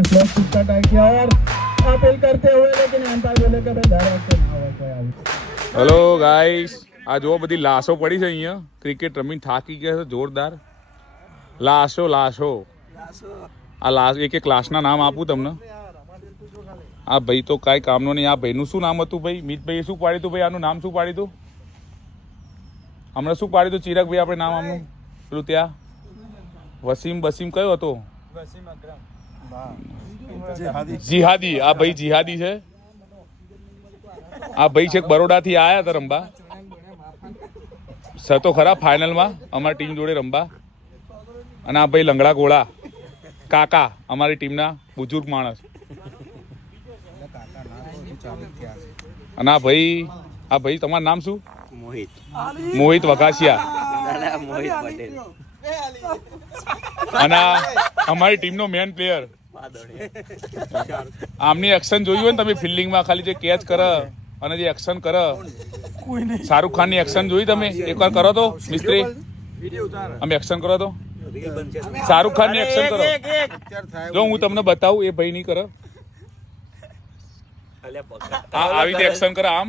ने slow pitch का try किया और अपील करते हुए लेकिन एम्पायर बोले कि भाई धारा से ना हो कोई आउट। હેલો ગાઈસ, આ જો બધી લાશો પડી છે અહીંયા. ક્રિકેટ રમીને થાકી ગયા છે જોરદાર. લાશો આ લાશ એક લાશના નામ આપું તમને. આ ભાઈ તો કાંઈ કામનો નહીં. આ ભાઈનું શું નામ હતું ભાઈ? મિતભાઈએ શું પાડ્યું હતું ભાઈ? આનું નામ શું પાડ્યું હતું હમણાં? શું પાડ્યું હતું ચિરાગભાઈ આપણે નામ આમનું? પેલું ત્યાં વસીમ કયો હતો? જીહાદી. આ ભાઈ જીહાદી છે. આ ભાઈ છે બરોડાથી આયા હતા રંબા. તો ખરા ફાઇનલમાં અમારી ટીમ જોડે રંબા. અને આ ભાઈ લંગડા ગોળા કાકા, અમારી ટીમના બુજુર્ગ માણસ. અને આ ભાઈ તમારું નામ શું? મોહિત વઘાસિયા. અને અમારી ટીમનો મેન પ્લેયર. આમની એક્શન જોયું હોય ને તમે ફિલ્ડિંગમાં, ખાલી જે કેચ કરે અને જે એક્શન કરે. શાહરુખ ખાનની એક્શન જોઈ તમે? એકવાર કરો તો મિસ્ત્રી, અમે એક્શન કરો તો શાહરુખ ખાનની એક્શન કરો. જો હું તમને બતાવું, એ ભાઈ નહીં કરે. આવી રીતે એક્શન કરે, આમ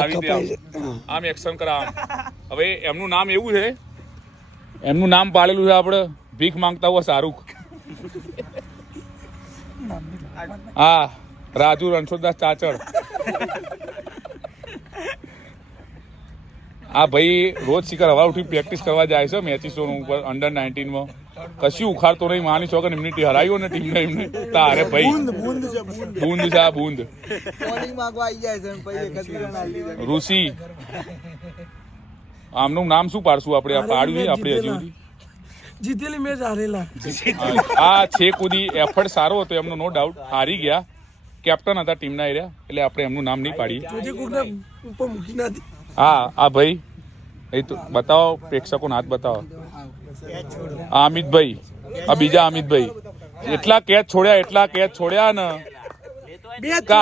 આવી રીતે આમ એક્શન કરે આમ. હવે એમનું નામ એવું છે, એમનું નામ પાડેલું છે આપણે ભીખ માંગતા હુઆ શાહરુખ. હા, રાજુ રણછોડદાસ ચાચડ. આ ભાઈ રોજ શિખર હવા ઉઠી પ્રેક્ટિસ કરવા જાય છે મેચિસોનું ઉપર અંડર 19 કશું ઉખાડતો નહીં. માની છો કે એમની હરાયો ને ટીમને એમને તારે ભાઈ બૂંદ છે. આ બૂંદ ઋષિ. આમનું નામ શું પાડશું આપણે? આ પાડ્યું આપણે હજુ સુધી જીતેલી મેચ હારેલા. આ છે કુદી એફર્ટ સારો હતો એમનો, નો ડાઉટ. હારી ગયા, કેપ્ટન હતા ટીમના એરિયા, એટલે આપણે એમનું નામ નહીં પાડીએ. હા, આ ભાઈ એ તો બતાવો, પ્રેક્ષકોને હાથ બતાવો. આ અમિતભાઈ, આ બીજા અમિતભાઈ. એટલા કેચ છોડ્યા ને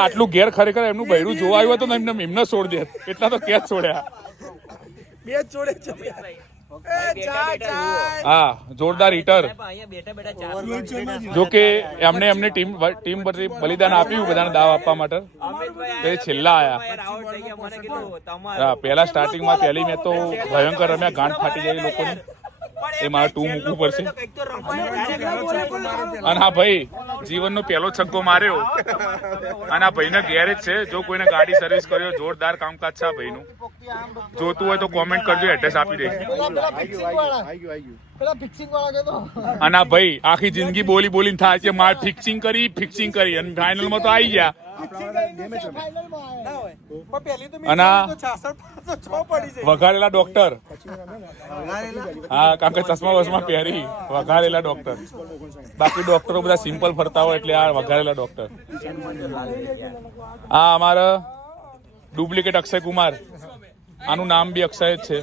આટલું ઘેર ખરેખર એમનું બૈરું જોવા આવ્યું હતું ને એમને છોડી દે. એટલા તો કેચ છોડ્યા. હા, જોરદાર હિટર. જોકે એમને ટીમ પરથી બલિદાન આપ્યું બધાને દાવ આપવા માટે. છેલ્લા આયા. પહેલા સ્ટાર્ટિંગમાં પહેલી મેચ તો ભયંકર રમ્યા, ગાંઠ ફાટી જાય લોકોની. એ મારે 2 મૂકવું પડશે. અને હા ભાઈ, જીવનનો પહેલો છગ્ગો માર્યો. અને આ ભાઈને ગેરેજ છે. જો કોઈને ગાડી સર્વિસ કર્યો, જોરદાર કામકાજ છે આ ભાઈનું. જોતું હોય તો કોમેન્ટ કરજો, એડ્રેસ આપી દે. અને આ ભાઈ આખી જિંદગી બોલીને થાય છે માર ફિક્સિંગ કરી અને ફાઇનલમાં તો આવી ગયા. અને વઘારેલા ડોક્ટર. હા, કારણ કે ચશ્મા પહેરી વઘારેલા ડોક્ટર. બાકી ડોક્ટરો બધા સિમ્પલ ફરતા હોય એટલે આ વઘારેલા ડોક્ટર. આ અમારા ડુપ્લિકેટ અક્ષય કુમાર. આનું નામ બી અક્ષય જ છે.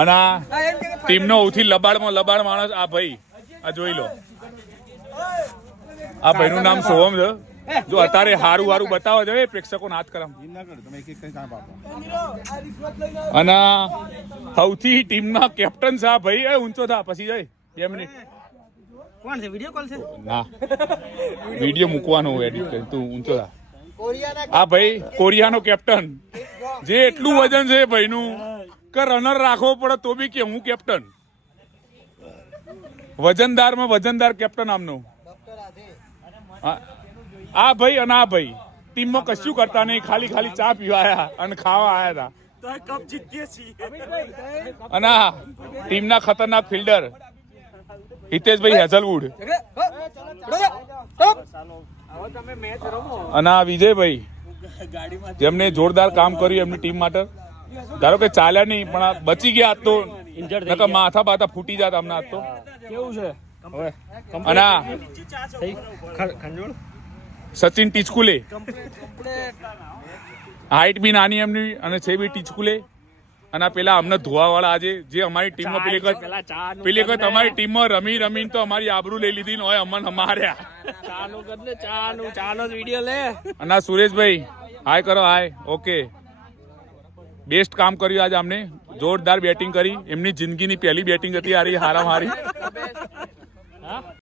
અને આ ટીમનો સૌથી લબાડ માણસ આ ભાઈ. આ જોઈ લો, આ ભાઈનું નામ સોહમ છે. જો અત્યારે હારું બતાવો છે પ્રેક્ષકોને હાથ કરમ. અને સૌથી ટીમના કેપ્ટન છે આ ભાઈ. ઊંચો થા પછી જાય 2 મિનિટ. કોણ છે? વિડિયો કોલ છે? ના, વિડિયો મૂકવાનો હોય એડિટ કરી. તું ઊંચો થા. આ ભાઈ કોરિયાનો કેપ્ટન. જે એટલું વજન છે ભાઈનું કે રનર રાખવો પડે તો બી કે હું કેપ્ટન. વજનદાર કેપ્ટન આમનું. આ ભાઈ અને આ ભાઈ ટીમમાં કશું કરતા નહીં, ખાલી ચા પીવા આયા અને ખાવા આયા હતા. અને આ ટીમના ખતરનાક ફિલ્ડર હિતેશભાઈ હેઝલવુડ. અને આ વિજયભાઈ, જેમને જોરદાર કામ કર્યું એમની ટીમ માટે. ધારો કે ચાલ્યા નહીં પણ આ બચી ગયા. આજ તો માથા બાથા ફૂટી જાત અમને આજ તો. કેવું છે? અને સચિન ટીચકુલે. હાઈટ બી નાની એમની અને છે બી ટીચકુલે. અને પેલા અમને ધોવાવાળા આજે જે અમારી ટીમમાં પેલી વખત અમારી ટીમમાં રમીને તો અમારી આબરૂ લઈ લીધી ને અમને માર્યા. અને સુરેશભાઈ હાય કરો. હાય, ઓકે. બેસ્ટ કામ કર્યું આજે અમને. જોરદાર બેટિંગ કરી. એમની જિંદગીની પહેલી બેટિંગ હતી હારામાં હારી.